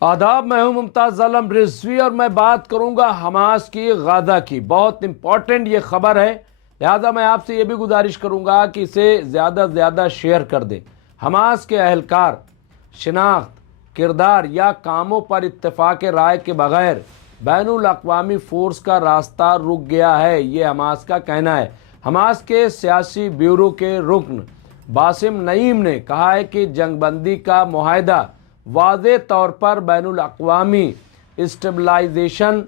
آداب، میں ہوں ممتاز عالم رضوی اور میں بات کروں گا حماس کی غزہ کی۔ بہت امپورٹنٹ یہ خبر ہے، لہذا میں آپ سے یہ بھی گزارش کروں گا کہ اسے زیادہ سے زیادہ شیئر کر دیں۔ حماس کے اہلکار شناخت، کردار یا کاموں پر اتفاق رائے کے بغیر بین الاقوامی فورس کا راستہ رک گیا ہے، یہ حماس کا کہنا ہے۔ حماس کے سیاسی بیورو کے رکن باسم نعیم نے کہا ہے کہ جنگ بندی کا معاہدہ واضح طور پر بین الاقوامی اسٹیبلائزیشن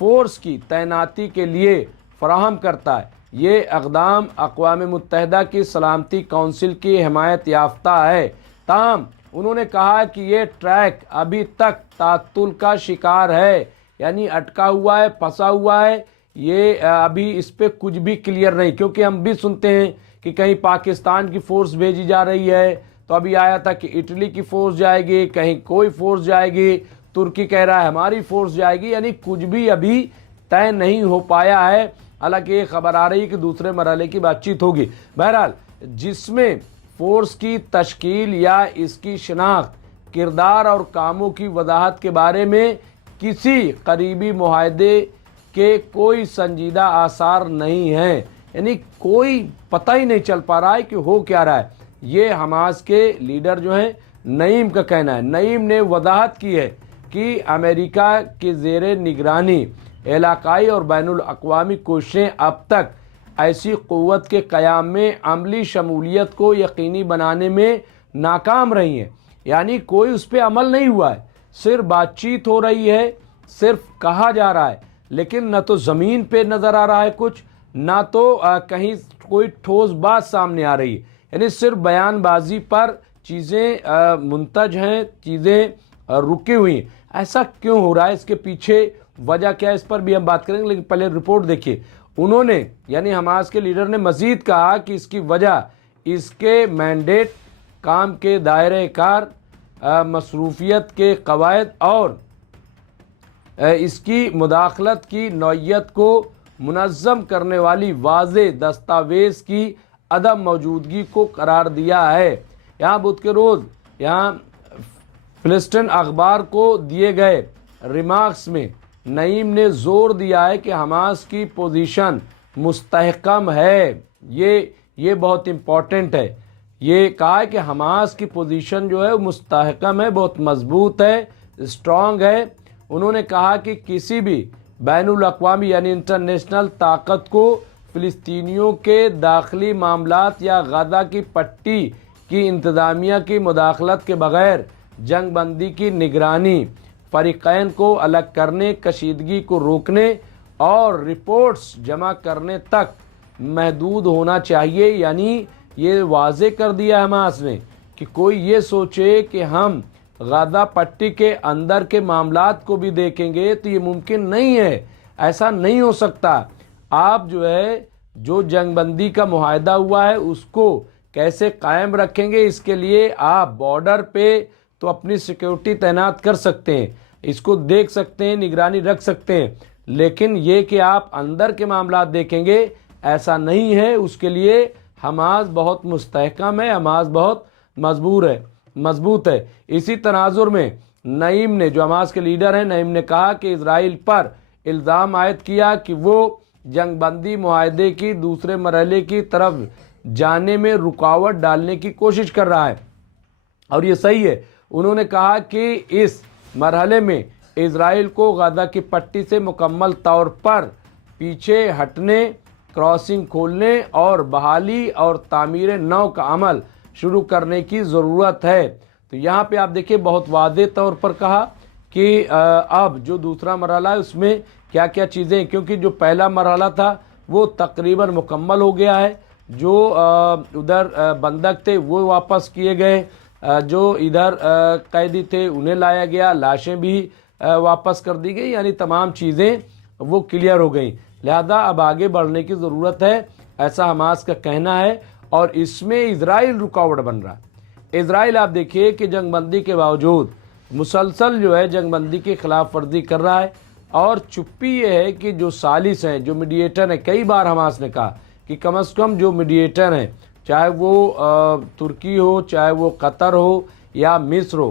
فورس کی تعیناتی کے لیے فراہم کرتا ہے۔ یہ اقدام اقوام متحدہ کی سلامتی کونسل کی حمایت یافتہ ہے، تاہم انہوں نے کہا کہ یہ ٹریک ابھی تک تعطل کا شکار ہے، یعنی اٹکا ہوا ہے، پھنسا ہوا ہے۔ یہ ابھی اس پہ کچھ بھی کلیئر نہیں، کیونکہ ہم بھی سنتے ہیں کہ کہیں پاکستان کی فورس بھیجی جا رہی ہے، تو ابھی آیا تھا کہ اٹلی کی فورس جائے گی، کہیں کوئی فورس جائے گی، ترکی کہہ رہا ہے ہماری فورس جائے گی، یعنی کچھ بھی ابھی طے نہیں ہو پایا ہے۔ حالانکہ یہ خبر آ رہی ہے کہ دوسرے مرحلے کی بات چیت ہوگی۔ بہرحال جس میں فورس کی تشکیل یا اس کی شناخت، کردار اور کاموں کی وضاحت کے بارے میں کسی قریبی معاہدے کے کوئی سنجیدہ آثار نہیں ہیں، یعنی کوئی پتہ ہی نہیں چل پا رہا ہے کہ ہو کیا رہا ہے۔ یہ حماس کے لیڈر جو ہیں نعیم کا کہنا ہے۔ نعیم نے وضاحت کی ہے کہ امریکہ کے زیر نگرانی علاقائی اور بین الاقوامی کوششیں اب تک ایسی قوت کے قیام میں عملی شمولیت کو یقینی بنانے میں ناکام رہی ہیں، یعنی کوئی اس پہ عمل نہیں ہوا ہے، صرف بات چیت ہو رہی ہے، صرف کہا جا رہا ہے، لیکن نہ تو زمین پہ نظر آ رہا ہے کچھ، نہ تو کہیں کوئی ٹھوس بات سامنے آ رہی ہے، یعنی صرف بیان بازی پر چیزیں منتج ہیں، چیزیں رکی ہوئی ہیں۔ ایسا کیوں ہو رہا ہے، اس کے پیچھے وجہ کیا ہے، اس پر بھی ہم بات کریں گے، لیکن پہلے رپورٹ دیکھیے۔ انہوں نے یعنی حماس کے لیڈر نے مزید کہا کہ اس کی وجہ اس کے مینڈیٹ، کام کے دائرہ کار، مصروفیت کے قواعد اور اس کی مداخلت کی نوعیت کو منظم کرنے والی واضح دستاویز کی عدم موجودگی کو قرار دیا ہے۔ یہاں بدھ کے روز یہاں فلسطین اخبار کو دیے گئے ریمارکس میں نعیم نے زور دیا ہے کہ حماس کی پوزیشن مستحکم ہے۔ یہ بہت امپورٹنٹ ہے۔ یہ کہا ہے کہ حماس کی پوزیشن جو ہے وہ مستحکم ہے، بہت مضبوط ہے، اسٹرانگ ہے۔ انہوں نے کہا کہ کسی بھی بین الاقوامی یعنی انٹرنیشنل طاقت کو فلسطینیوں کے داخلی معاملات یا غزہ کی پٹی کی انتظامیہ کی مداخلت کے بغیر جنگ بندی کی نگرانی، فریقین کو الگ کرنے، کشیدگی کو روکنے اور رپورٹس جمع کرنے تک محدود ہونا چاہیے۔ یعنی یہ واضح کر دیا حماس نے کہ کوئی یہ سوچے کہ ہم غزہ پٹی کے اندر کے معاملات کو بھی دیکھیں گے تو یہ ممکن نہیں ہے، ایسا نہیں ہو سکتا۔ آپ جو جنگ بندی کا معاہدہ ہوا ہے اس کو کیسے قائم رکھیں گے، اس کے لیے آپ بارڈر پہ تو اپنی سیکیورٹی تعینات کر سکتے ہیں، اس کو دیکھ سکتے ہیں، نگرانی رکھ سکتے ہیں، لیکن یہ کہ آپ اندر کے معاملات دیکھیں گے ایسا نہیں ہے۔ اس کے لیے حماس بہت مستحکم ہے، حماس بہت مضبوط ہے۔ اسی تناظر میں نعیم نے، جو حماس کے لیڈر ہیں، نعیم نے کہا کہ اسرائیل پر الزام عائد کیا کہ وہ جنگ بندی معاہدے کی دوسرے مرحلے کی طرف جانے میں رکاوٹ ڈالنے کی کوشش کر رہا ہے، اور یہ صحیح ہے۔ انہوں نے کہا کہ اس مرحلے میں اسرائیل کو غزہ کی پٹی سے مکمل طور پر پیچھے ہٹنے، کراسنگ کھولنے اور بحالی اور تعمیر نو کا عمل شروع کرنے کی ضرورت ہے۔ تو یہاں پہ آپ دیکھیں بہت واضح طور پر کہا کہ اب جو دوسرا مرحلہ ہے اس میں کیا کیا چیزیں، کیونکہ جو پہلا مرحلہ تھا وہ تقریباً مکمل ہو گیا ہے۔ جو ادھر بندک تھے وہ واپس کیے گئے، جو ادھر قیدی تھے انہیں لایا گیا، لاشیں بھی واپس کر دی گئی، یعنی تمام چیزیں وہ کلیئر ہو گئیں۔ لہذا اب آگے بڑھنے کی ضرورت ہے، ایسا حماس کا کہنا ہے، اور اس میں اسرائیل رکاوٹ بن رہا ہے۔ اسرائیل آپ دیکھیے کہ جنگ بندی کے باوجود مسلسل جو ہے جنگ بندی کی خلاف ورزی کر رہا ہے، اور چپی یہ ہے کہ جو ثالث ہیں، جو میڈیٹر ہیں، کئی بار حماس نے کہا کہ کم از کم جو میڈیٹر ہیں، چاہے وہ ترکی ہو، چاہے وہ قطر ہو یا مصر ہو،